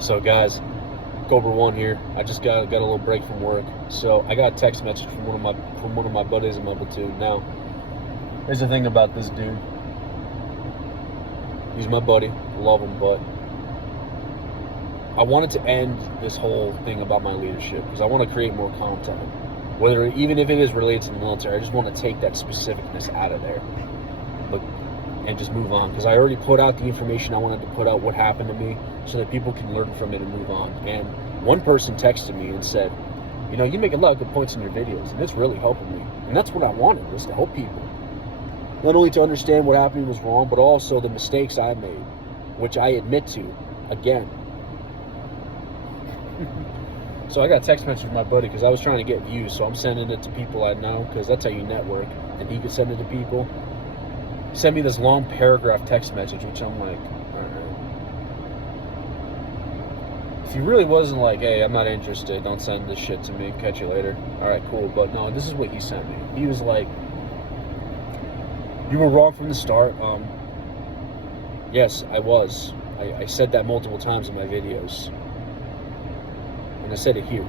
So guys, Cobra One here. I just got a little break from work. So I got a text message from one of my buddies in my platoon. Now, here's the thing about this dude. He's my buddy. Love him, but I wanted to end this whole thing about my leadership because I want to create more content. Even if it is related to the military, I just want to take that specificness out of there. And just move on, because I already put out the information I wanted to put out, what happened to me, so that people can learn from it and move on. And one person texted me and said, you know, you make a lot of good points in your videos, and it's really helping me. And that's what I wanted, was to help people. Not only to understand what happened was wrong, but also the mistakes I made, which I admit to, again. So I got a text message from my buddy, because I was trying to get views, so I'm sending it to people I know, because that's how you network, and he could send it to people. Sent me this long paragraph text message, which I'm like, all right. If he really wasn't like, hey, I'm not interested, don't send this shit to me, catch you later. All right, cool. But no, this is what he sent me. He was like, you were wrong from the start. Yes, I was. I said that multiple times in my videos. And I said it here.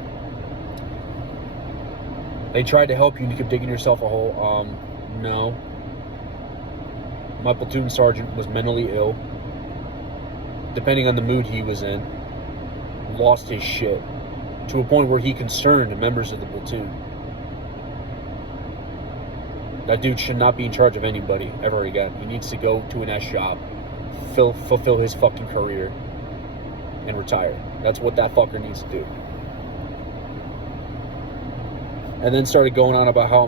They tried to help you and you kept digging yourself a hole. No. My platoon sergeant was mentally ill. Depending on the mood he was in, lost his shit to a point where he concerned members of the platoon. That dude should not be in charge of anybody ever again. He needs to go to an S job, fulfill his fucking career, and retire. That's what that fucker needs to do. And then started going on about how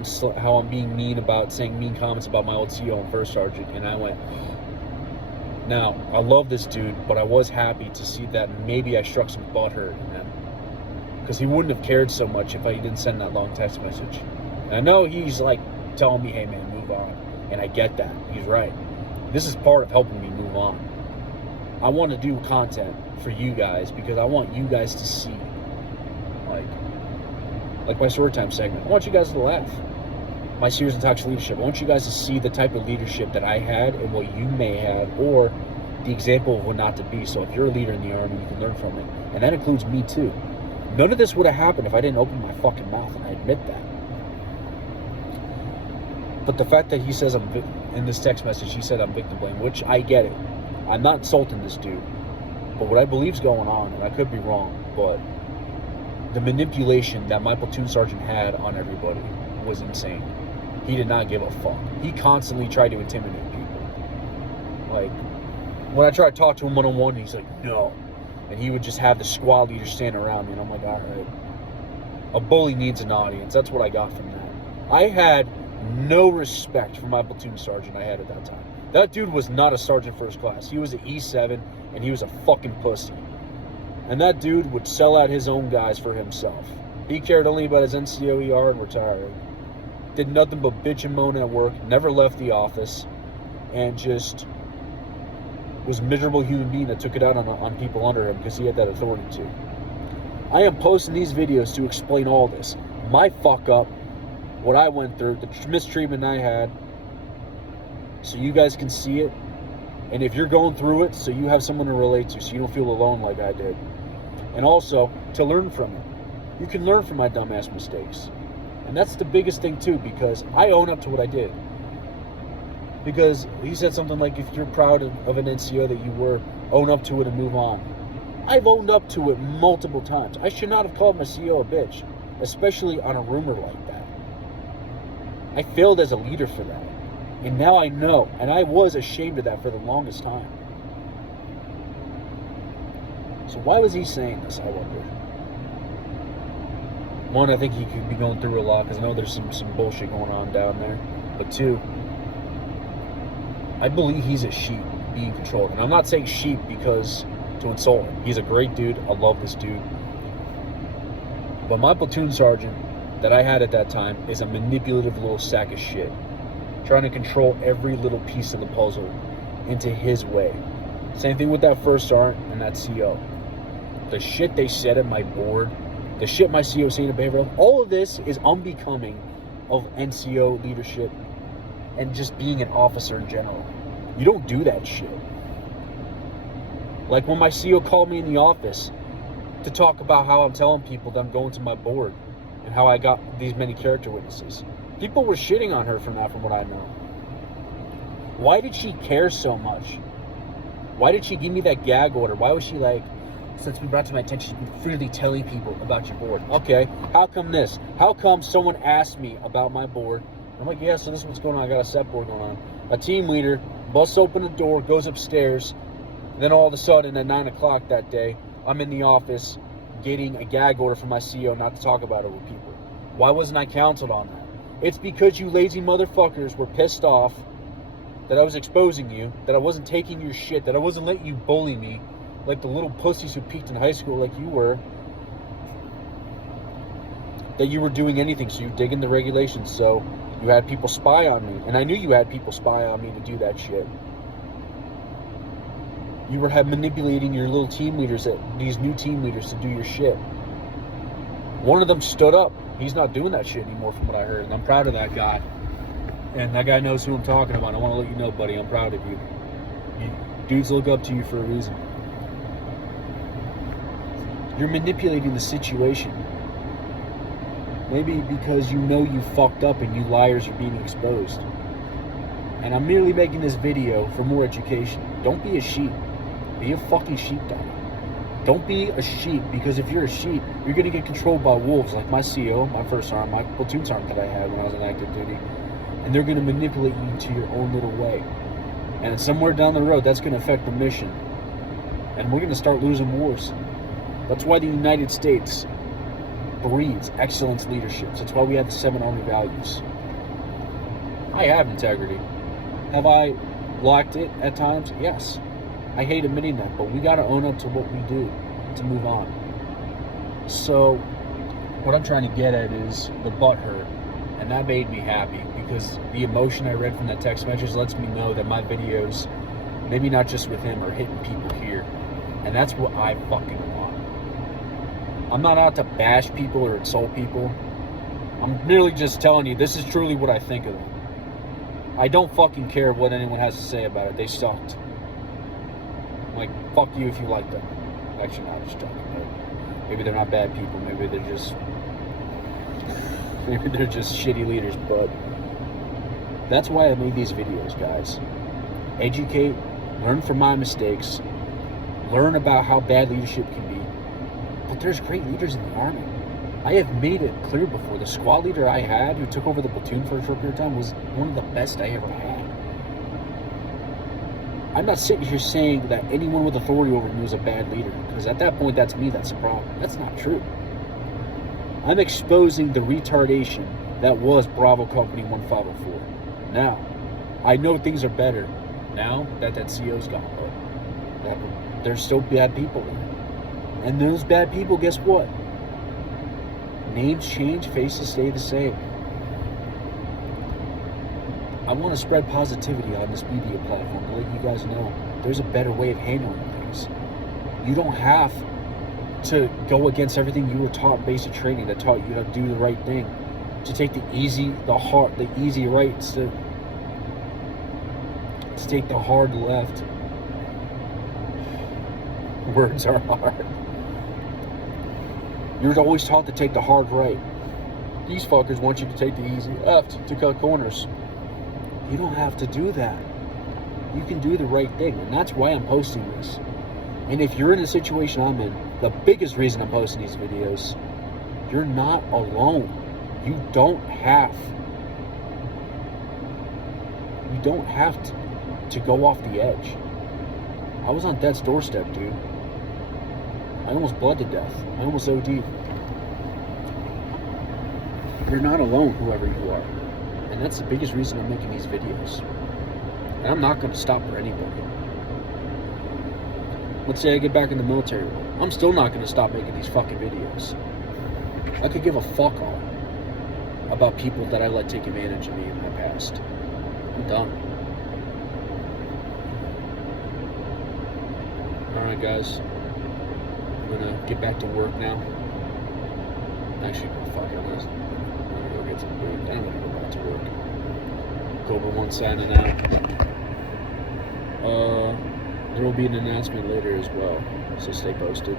I'm being mean, about saying mean comments about my old CO and first sergeant. And I went, now, I love this dude, but I was happy to see that maybe I struck some butthurt in him. Because he wouldn't have cared so much if I didn't send that long text message. And I know he's like telling me, hey man, move on. And I get that. He's right. This is part of helping me move on. I want to do content for you guys because I want you guys to see, like my story time segment. I want you guys to laugh. My Sears and Toxic leadership. I want you guys to see the type of leadership that I had and what you may have, or the example of what not to be. So if you're a leader in the Army, you can learn from it. And that includes me too. None of this would have happened if I didn't open my fucking mouth, and I admit that. But the fact that he says in this text message, he said I'm victim blame, which I get it. I'm not insulting this dude. But what I believe is going on, and I could be wrong, but the manipulation that my platoon sergeant had on everybody was insane. He did not give a fuck. He constantly tried to intimidate people. Like, when I tried to talk to him one-on-one, he's like, no. And he would just have the squad leader stand around me, and I'm like, all right. A bully needs an audience. That's what I got from that. I had no respect for my platoon sergeant I had at that time. That dude was not a sergeant first class. He was an E7, and he was a fucking pussy. And that dude would sell out his own guys for himself. He cared only about his NCO ER and retired. Did nothing but bitch and moan at work, never left the office, and just was a miserable human being that took it out on people under him because he had that authority to. I am posting these videos to explain all this. My fuck up, what I went through, the mistreatment I had, so you guys can see it. And if you're going through it, so you have someone to relate to, so you don't feel alone like I did. And also, to learn from it. You can learn from my dumbass mistakes. And that's the biggest thing, too, because I own up to what I did. Because he said something like, if you're proud of an NCO that you were, own up to it and move on. I've owned up to it multiple times. I should not have called my CO a bitch, especially on a rumor like that. I failed as a leader for that. And now I know, and I was ashamed of that for the longest time. So why was he saying this, I wonder? One, I think he could be going through a lot, because I know there's some bullshit going on down there. But two, I believe he's a sheep being controlled. And I'm not saying sheep because to insult him. He's a great dude. I love this dude. But my platoon sergeant that I had at that time is a manipulative little sack of shit, trying to control every little piece of the puzzle into his way. Same thing with that first sergeant and that CO. The shit they said at my board, the shit my CO saying to behavioral, all of this is unbecoming of NCO leadership and just being an officer in general. You don't do that shit. Like when my CO called me in the office to talk about how I'm telling people that I'm going to my board and how I got these many character witnesses. People were shitting on her from that, from what I know. Why did she care so much? Why did she give me that gag order? Why was she like, so it's been brought to my attention, you've been freely telling people about your board. Okay, how come this? How come someone asked me about my board? I'm like, yeah, so this is what's going on. I got a set board going on. A team leader busts open the door, goes upstairs. Then all of a sudden at 9 o'clock that day, I'm in the office getting a gag order from my CEO not to talk about it with people. Why wasn't I counseled on that? It's because you lazy motherfuckers were pissed off that I was exposing you, that I wasn't taking your shit, that I wasn't letting you bully me like the little pussies who peaked in high school like you were, that you were doing anything, so you dig in the regulations, so you had people spy on me, and I knew you had people spy on me to do that shit. You were manipulating your little team leaders, these new team leaders, to do your shit. One of them stood up. He's not doing that shit anymore from what I heard, and I'm proud of that guy. And that guy knows who I'm talking about. I want to let you know, buddy, I'm proud of you. Dudes look up to you for a reason. You're manipulating the situation. Maybe because you know you fucked up and you liars are being exposed. And I'm merely making this video for more education. Don't be a sheep. Be a fucking sheepdog. Don't be a sheep, because if you're a sheep, you're going to get controlled by wolves like my CO, my first sergeant, my platoon sergeant that I had when I was on active duty. And they're going to manipulate you into your own little way. And somewhere down the road, that's going to affect the mission. And we're going to start losing wars. That's why the United States breeds excellence leadership. That's why we have the 7 Army values. I have integrity. Have I lacked it at times? Yes. I hate admitting that, but we got to own up to what we do to move on. So, what I'm trying to get at is the butt hurt. And that made me happy, because the emotion I read from that text message lets me know that my videos, maybe not just with him, are hitting people here. And that's what I fucking want. I'm not out to bash people or insult people. I'm merely just telling you, this is truly what I think of them. I don't fucking care what anyone has to say about it. They sucked. Like, fuck you if you like them. Actually, not just joking. Maybe they're not bad people. Maybe they're just shitty leaders. But that's why I made these videos, guys. Educate, learn from my mistakes, learn about how bad leadership can be. But there's great leaders in the Army. I have made it clear before. The squad leader I had, who took over the platoon for a short period of time, was one of the best I ever had. I'm not sitting here saying that anyone with authority over me was a bad leader, because at that point, that's me, that's the problem. That's not true. I'm exposing the retardation that was Bravo Company 1504. Now, I know things are better now that CO's gone, but there's still bad people there. And those bad people, guess what? Names change, faces stay the same. I want to spread positivity on this media platform to let you guys know there's a better way of handling things. You don't have to go against everything you were taught in basic training that taught you how to do the right thing, to take the easy right, to take the hard left. Words are hard. You're always taught to take the hard right. These fuckers want you to take the easy left to cut corners. You don't have to do that. You can do the right thing, and that's why I'm posting this. And if you're in the situation I'm in, the biggest reason I'm posting these videos, you're not alone. You don't have to go off the edge. I was on death's doorstep, dude. I almost bled to death. I almost OD'd. You're not alone, whoever you are. And that's the biggest reason I'm making these videos. And I'm not going to stop for anybody. Let's say I get back in the military. I'm still not going to stop making these fucking videos. I could give a fuck all about people that I let take advantage of me in my past. I'm done. Alright, guys. I'm gonna get back to work now. Actually, fuck it. I'm gonna go get some food. I'm gonna go back to work. Cobra 1 signing out. There will be an announcement later as well, so stay posted.